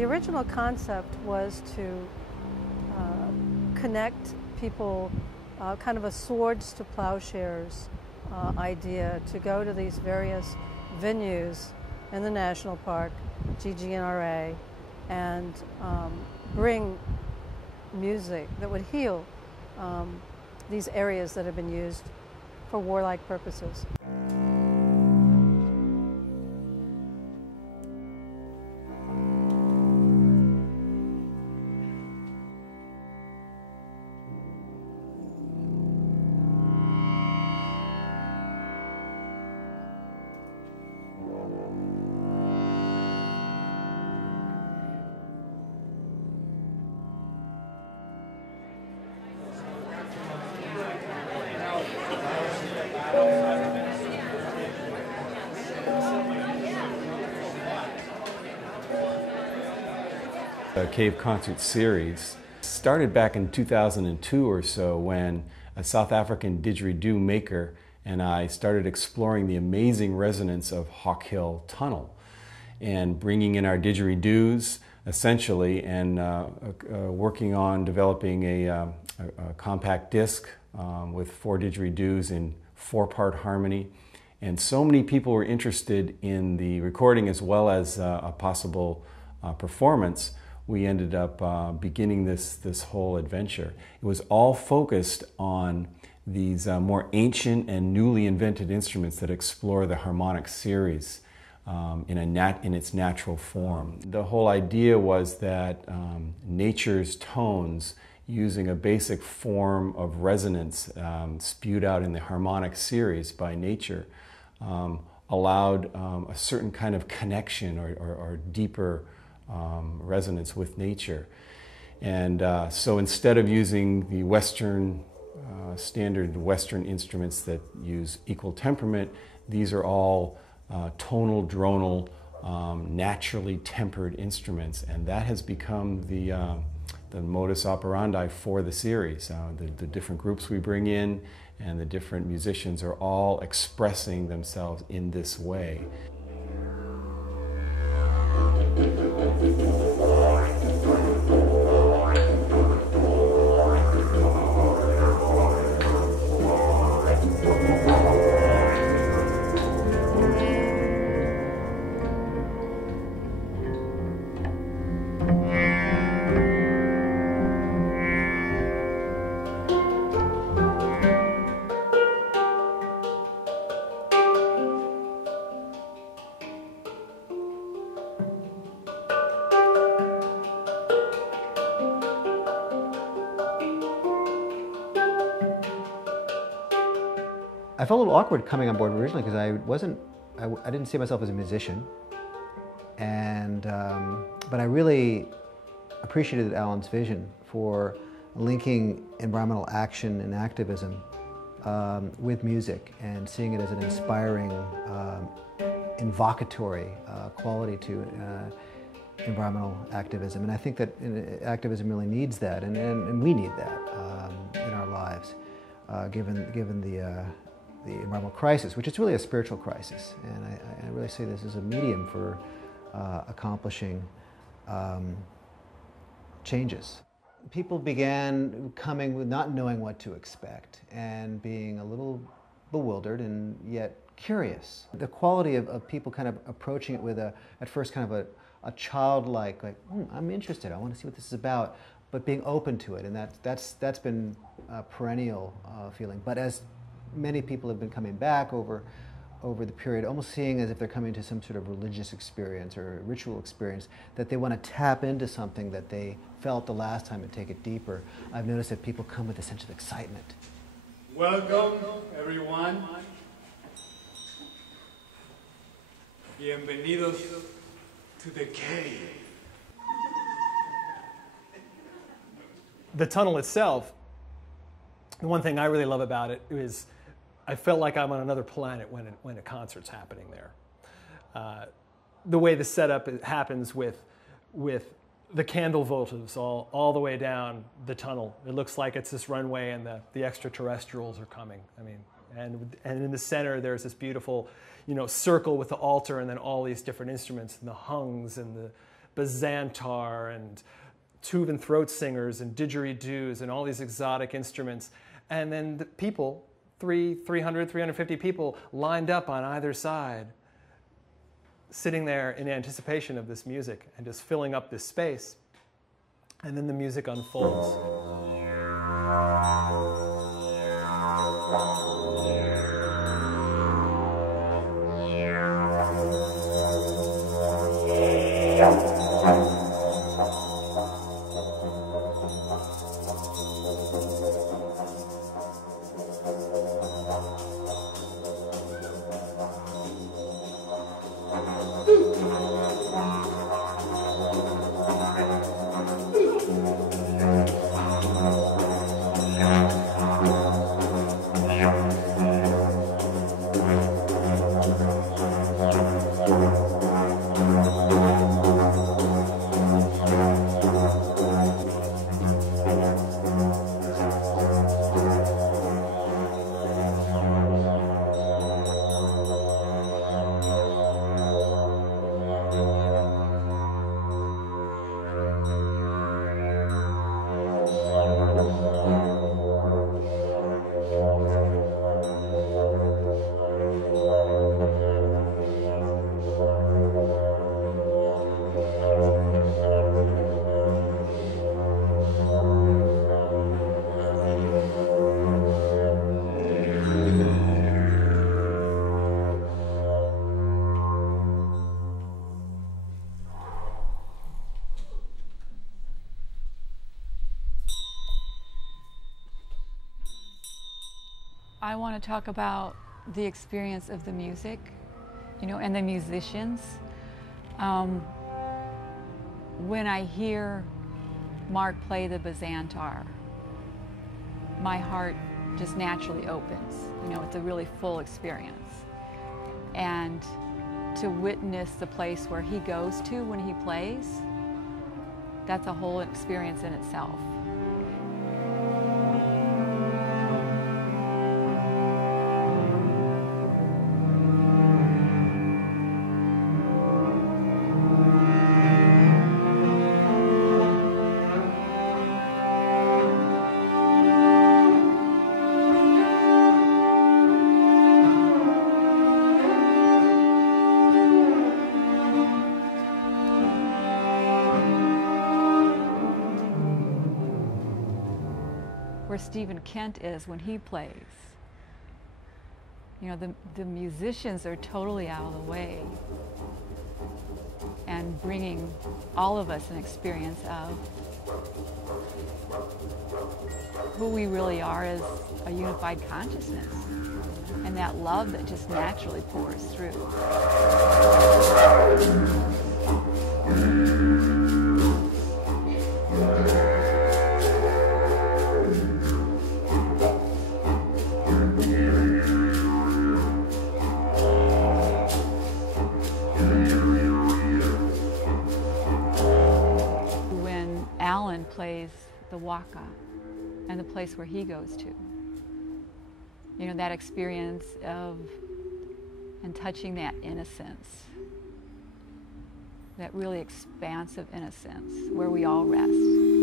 The original concept was to connect people, kind of a swords to plowshares idea, to go to these various venues in the national park, GGNRA, and bring music that would heal these areas that have been used for warlike purposes. The Cave Concert Series started back in 2002 or so, when a South African didgeridoo maker and I started exploring the amazing resonance of Hawk Hill Tunnel and bringing in our didgeridoos essentially, and working on developing a compact disc with 4 didgeridoos in 4-part harmony. And so many people were interested in the recording as well as a possible performance. We ended up beginning this whole adventure. It was all focused on these more ancient and newly invented instruments that explore the harmonic series in its natural form. The whole idea was that nature's tones, using a basic form of resonance spewed out in the harmonic series by nature, allowed a certain kind of connection or deeper resonance with nature. And so instead of using the Western, standard Western instruments that use equal temperament, these are all tonal, dronal, naturally tempered instruments. And that has become the modus operandi for the series. The different groups we bring in and the different musicians are all expressing themselves in this way. I felt a little awkward coming on board originally because I didn't see myself as a musician, and but I really appreciated Alan's vision for linking environmental action and activism with music and seeing it as an inspiring, invocatory quality to environmental activism. And I think that activism really needs that, and we need that in our lives, given the environmental crisis, which is really a spiritual crisis. And I really see this as a medium for accomplishing changes. People began coming with not knowing what to expect and being a little bewildered and yet curious. The quality of people kind of approaching it with at first kind of a childlike, like, I'm interested, I want to see what this is about, but being open to it. And that's been a perennial feeling. But as many people have been coming back over the period, almost seeing as if they're coming to some sort of religious experience or ritual experience, that they want to tap into something that they felt the last time and take it deeper. I've noticed that people come with a sense of excitement. Welcome, everyone. Bienvenidos to the cave. The tunnel itself, the one thing I really love about it is I felt like I'm on another planet when a concert's happening there. The way the setup happens with the candle votives all the way down the tunnel. It looks like it's this runway and the extraterrestrials are coming. I mean, and in the center there's this beautiful, circle with the altar and then all these different instruments and the hungs and Bazantar and Tuvan throat singers and didgeridoos and all these exotic instruments. And then the people, 300, 350 people lined up on either side, sitting there in anticipation of this music and just filling up this space. And then the music unfolds. I want to talk about the experience of the music, and the musicians. When I hear Mark play the Bazantar, my heart just naturally opens. It's a really full experience. And to witness the place where he goes to when he plays, that's a whole experience in itself. Where Stephen Kent is when he plays. The musicians are totally out of the way and bringing all of us an experience of who we really are as a unified consciousness and that love that just naturally pours through. Plays the waka and the place where he goes to. That experience of and touching that innocence, that really expansive innocence where we all rest.